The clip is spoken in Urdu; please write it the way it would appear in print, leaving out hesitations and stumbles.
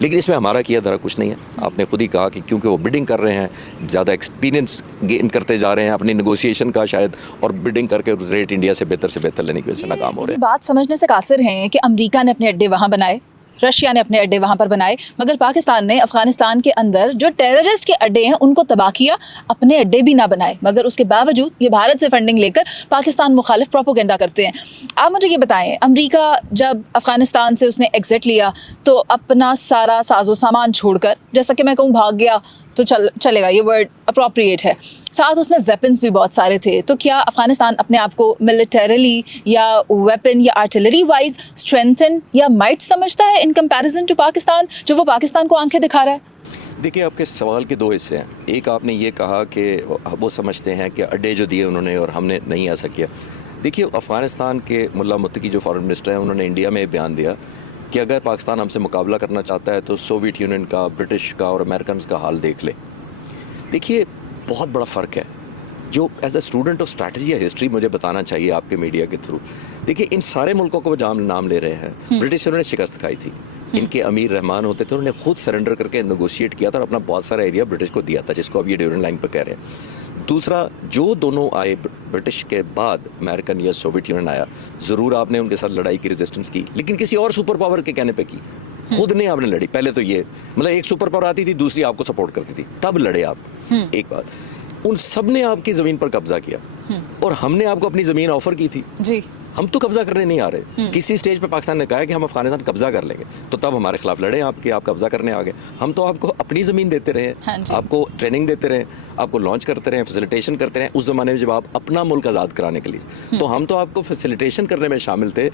لیکن اس میں ہمارا کیا دھرا کچھ نہیں ہے. آپ نے خود ہی کہا کہ کیونکہ وہ بڈنگ کر رہے ہیں, زیادہ ایکسپیرینس گین کرتے جا رہے ہیں اپنی نیگوسیشن کا شاید, اور بڈنگ کر کے ریٹ انڈیا سے بہتر لینے کی وجہ سے ناکام ہو رہے ہیں. بات سمجھنے سے قاصر ہیں کہ امریکہ نے اپنے اڈے وہاں بنائے, رشیا نے اپنے اڈے وہاں پر بنائے, مگر پاکستان نے افغانستان کے اندر جو ٹیررسٹ کے اڈے ہیں ان کو تباہ کیا, اپنے اڈے بھی نہ بنائے, مگر اس کے باوجود یہ بھارت سے فنڈنگ لے کر پاکستان مخالف پروپیگنڈا کرتے ہیں. آپ مجھے یہ بتائیں, امریکہ جب افغانستان سے اس نے ایگزٹ لیا تو اپنا سارا ساز و سامان چھوڑ کر, جیسا کہ میں کہوں بھاگ گیا تو چلے گا, یہ ورڈ اپروپریٹ ہے, ساتھ اس میں ویپنز بھی بہت سارے تھے, تو کیا افغانستان اپنے آپ کو ملٹریلی یا ویپن یا آرٹلری وائز اسٹرینتھن یا مائٹ سمجھتا ہے ان کمپیریزن ٹو پاکستان, جو وہ پاکستان کو آنکھیں دکھا رہا ہے؟ دیکھیے, آپ کے سوال کے دو حصے ہیں. ایک آپ نے یہ کہا کہ وہ سمجھتے ہیں کہ اڈے جو دیے انہوں نے اور ہم نے نہیں ایسا کیا. دیکھیے, افغانستان کے ملا متقی جو فارن منسٹر ہیں انہوں نے انڈیا میں بیان دیا کہ اگر پاکستان ہم سے مقابلہ کرنا چاہتا ہے تو سوویت یونین کا, برٹش کا اور امریکنز کا حال دیکھ لے. دیکھیے, بہت بڑا فرق ہے جو as a student of strategy یا ہسٹری مجھے بتانا چاہیے آپ کے میڈیا کے تھرو. دیکھیے, ان سارے ملکوں کو وہ نام لے رہے ہیں, برٹش انہوں نے شکست کھائی تھی, ان کے امیر رحمان ہوتے تھے, انہوں نے خود سرنڈر کر کے نیگوشیٹ کیا تھا اور اپنا بہت سارا ایریا برٹش کو دیا تھا, جس کو اب یہ ڈیورنگ لائن پہ کہہ رہے ہیں. دوسرا, جو دونوں آئے برٹش کے بعد امریکن یا سوویت یونین آیا, ضرور آپ نے ان کے ساتھ لڑائی کی, ریزسٹنس کی, لیکن کسی اور سپر پاور کے کہنے پہ کی, خود نہیں آپ نے لڑی. پہلے تو یہ مطلب ایک سپر پاور آتی تھی, دوسری آپ کو سپورٹ کرتی تھی, تب لڑے آپ. ایک بات, ان سب نے آپ کی زمین پر قبضہ کیا اور ہم نے آپ کو اپنی زمین آفر کی تھی. جی, ہم تو قبضہ کرنے نہیں آ رہے. کسی سٹیج پہ پاکستان نے کہا کہ ہم افغانستان قبضہ کر لیں گے, تو تب ہمارے خلاف لڑے آپ کہ آپ قبضہ کرنے آ گئے. ہم تو آپ کو اپنی زمین دیتے رہے, آپ کو ٹریننگ دیتے رہے, آپ کو لانچ کرتے رہے, فیسیلیٹیشن کرتے رہے. اس زمانے میں جب آپ اپنا ملک آزاد کرانے کے لیے, تو ہم تو آپ کو فیسیلیٹیشن کرنے میں شامل تھے.